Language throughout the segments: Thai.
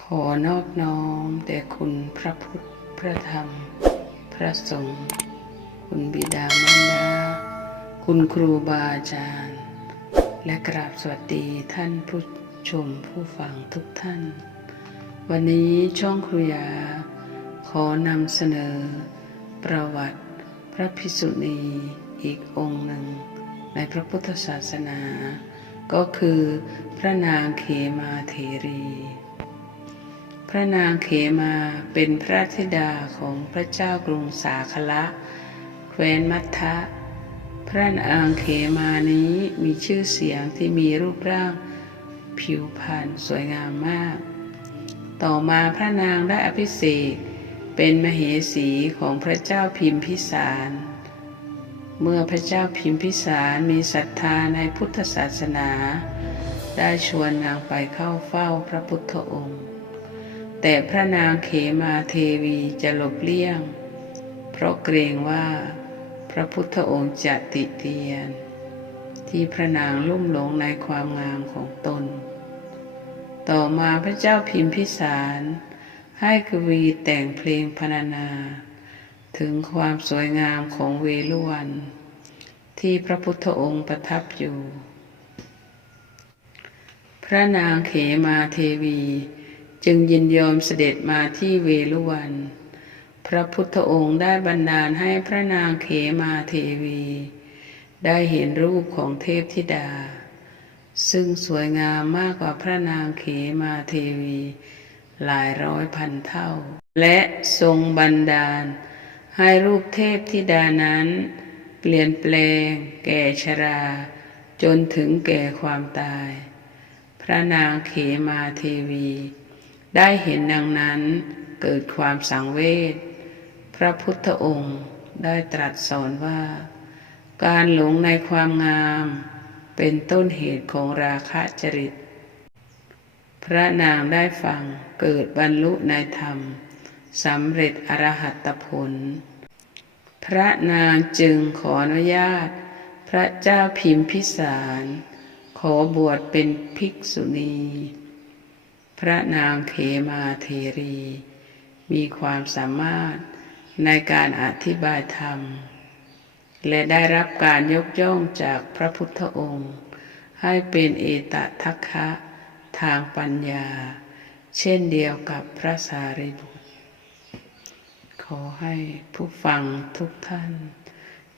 ขอนอบน้อมแด่คุณพระพุทธ พระธรรม พระสงฆ์ คุณบิดามารดา คุณครูบาอาจารย์ และกราบสวัสดีท่านผู้ชมผู้ฟังทุกท่าน วันนี้ช่องครูยา ขอนำเสนอ ประวัติพระภิกษุณีอีกองค์หนึ่ง ในพระพุทธศาสนา ก็คือพระนางเขมาเถรี พระนางเขมาเป็นพระธิดาของพระเจ้ากรุงสาคละแคว้นมัททะพระนางเขมานี้มีชื่อเสียงที่มีรูปร่างผิวพรรณสวยงามมาก ต่อมาพระนางได้อภิเษกเป็นมเหสีของพระเจ้าพิมพิสาร เมื่อพระเจ้าพิมพิสารมีศรัทธาในพุทธศาสนา ได้ชวนนางไปเข้าเฝ้าพระพุทธองค์ แต่พระนางเขมาเทวีจะหลบเลี่ยง เพราะเกรงว่าพระพุทธองค์จะติเตียน ที่พระนางลุ่มหลงในความงามของตน ต่อมาพระเจ้าพิมพิสารให้กวีแต่งเพลงพรรณนา ถึงความสวยงามของเวลุวัน ที่พระพุทธองค์ประทับอยู่ พระนางเขมาเทวี จึงยินยอมเสด็จมาที่เวลุวัน พระพุทธองค์ได้บันดาลให้พระนางเขมาเทวี ได้เห็นรูปของเทพธิดา ซึ่งสวยงามมากกว่าพระนางเขมาเทวี หลายร้อยพันเท่า และทรงบันดาล ให้รูปเทพธิดานั้น เปลี่ยนแปลง แก่ชรา จนถึงแก่ความตาย พระนางเขมาเทวี ได้เห็นดังนั้นเกิดความสังเวชพระพุทธองค์ได้ตรัสสอนว่า การหลงในความงาม เป็นต้นเหตุของราคะจริต พระนางได้ฟังเกิดบรรลุในธรรมสำเร็จอรหัตผล พระนางจึงขออนุญาต พระเจ้าพิมพิสาร ขอบวชเป็นภิกษุณี พระนางเขมาเทรี มีความสามารถในการอธิบายธรรม และได้รับการยกย่องจากพระพุทธองค์ ให้เป็นเอตทัคคะทางปัญญา เช่นเดียวกับพระสารีบุตร อให้ผู้ฟังทุกท่าน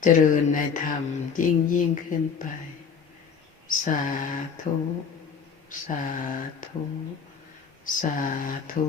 เจริญในธรรมยิ่งยิ่งขึ้นไป สาธุ สาธุ สาธุ